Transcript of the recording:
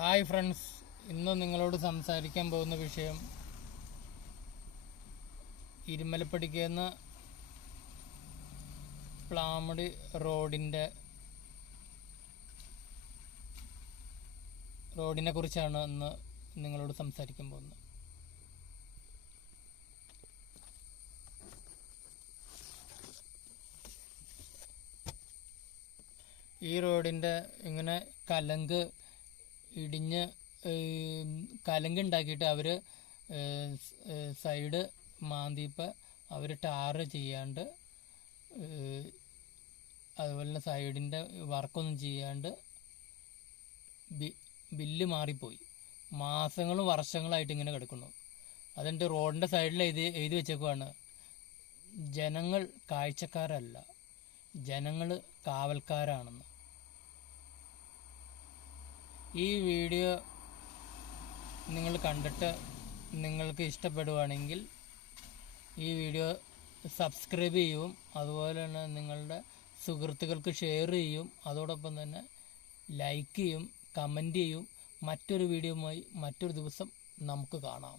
Hi friends, ഇന്ന് നിങ്ങളോട് സംസാരിക്കാൻ പോകുന്ന വിഷയം ഇരുമലപ്പടിക്കുന്ന പ്ലാമടി റോഡിനെ കുറിച്ചാണ് ഇന്ന് നിങ്ങളോട് സംസാരിക്കാൻ പോകുന്നത്. ഈ റോഡിൻ്റെ ഇങ്ങനെ കലങ്കുണ്ടാക്കിയിട്ട് അവർ സൈഡ് മാന്തിയപ്പോൾ അവർ ടാറ് ചെയ്യാണ്ട്, അതുപോലെ തന്നെ സൈഡിൻ്റെ വർക്കൊന്നും ചെയ്യാണ്ട് ബില്ല് മാറിപ്പോയി. മാസങ്ങളും വർഷങ്ങളായിട്ട് ഇങ്ങനെ കിടക്കുന്നു. അതുകൊണ്ട് റോഡിൻ്റെ സൈഡിൽ എഴുതി വെച്ചേക്കുവാണ്, ജനങ്ങൾ കാഴ്ചക്കാരല്ല, ജനങ്ങൾ കാവൽക്കാരാണെന്ന്. ഈ വീഡിയോ നിങ്ങൾ കണ്ടിട്ട് നിങ്ങൾക്ക് ഇഷ്ടപ്പെടുവാണെങ്കിൽ ഈ വീഡിയോ സബ്സ്ക്രൈബ് ചെയ്യും, അതുപോലെ തന്നെ നിങ്ങളുടെ സുഹൃത്തുക്കൾക്ക് ഷെയർ ചെയ്യും, അതോടൊപ്പം തന്നെ ലൈക്ക് ചെയ്യും, കമൻറ്റ് ചെയ്യും. മറ്റൊരു വീഡിയോയുമായി മറ്റൊരു ദിവസം നമുക്ക് കാണാം.